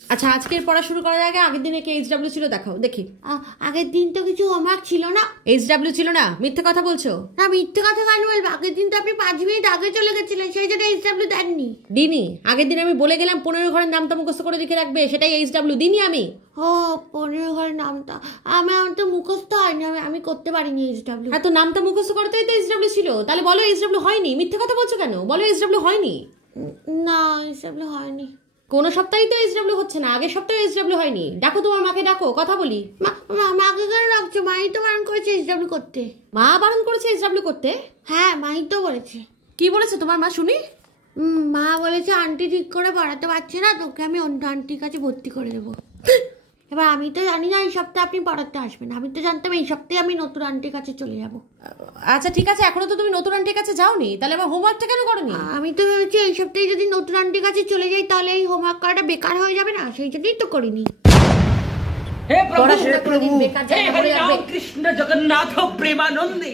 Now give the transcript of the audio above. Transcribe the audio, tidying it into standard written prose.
আচ্ছা আজকের পড়া শুরু করার আগে আগের দিনে কি এইচডব্লিউ ছিল দেখাও দেখি। আগের দিন তো কিছু হোমওয়ার্ক ছিল না। এইচডব্লিউ ছিল না? মিথ্যে কথা বলছো। না মিথ্যে কথা কেন বলবো, আগের দিন তো আপনি 5 মিনিট আগে চলে গেছিলেন, সেই জন্য এইচডব্লিউ দেননি। দিনি? আগের দিন আমি বলে গেলাম 15 ঘরের নামটা মুখস্থ করে লিখে রাখবে, সেটাই এইচডব্লিউ দিনি আমি। ও 15 ঘরের নামটা আমার তো মুখস্থ হয়নি, আমি করতে পারিনি এইচডব্লিউ। হ্যাঁ তো নামটা মুখস্থ করতেই তো এইচডব্লিউ ছিল, তাহলে বলো এইচডব্লিউ হয়নি। মিথ্যে কথা বলছো কেন? বলো এইচডব্লিউ হয়নি। না এইচডব্লিউ হয়নি। কোনো সপ্তাহেই তো এইচডব্লিউ হচ্ছে না, আগের সপ্তাহে এইচডব্লিউ হয়নি। ডাকো তোমার মাকে, ডাকো, কথা বলি। মাকে কেন রাখছো? মাই তো বারণ করেছে এইচডব্লিউ করতে। মা বারণ করেছে এইচডব্লিউ করতে? হ্যাঁ মাই তো বলেছে। কি বলেছে তোমার মা শুনি? মা বলেছে আন্টি ঠিক করে পড়াতে পারছে না, তোকে আমি অন্য আন্টির কাছে ভর্তি করে দেবো। এবার আমি তো জানি না এই সপ্তাহে আপনি পড়াতে আসবেন, আমি তো জানতাম এই সপ্তাহে আমি নতুন আন্টির কাছে চলে যাব। আচ্ছা ঠিক আছে, এখনো তো তুমি নতুন আন্টির কাছে যাওনি, তাহলে আমার হোমওয়ার্কটা কেন করোনি? আমি তো ভেবেছি এই সপ্তাহে যদি নতুন আন্টির কাছে চলে যাই তাহলে এই হোমওয়ার্ক করাটা বেকার হয়ে যাবে না, সেই জন্যই তো করিনি। हे प्रभु, हे प्रभु, हे हरि राम कृष्ण जगन्नाथ प्रेमानंदी।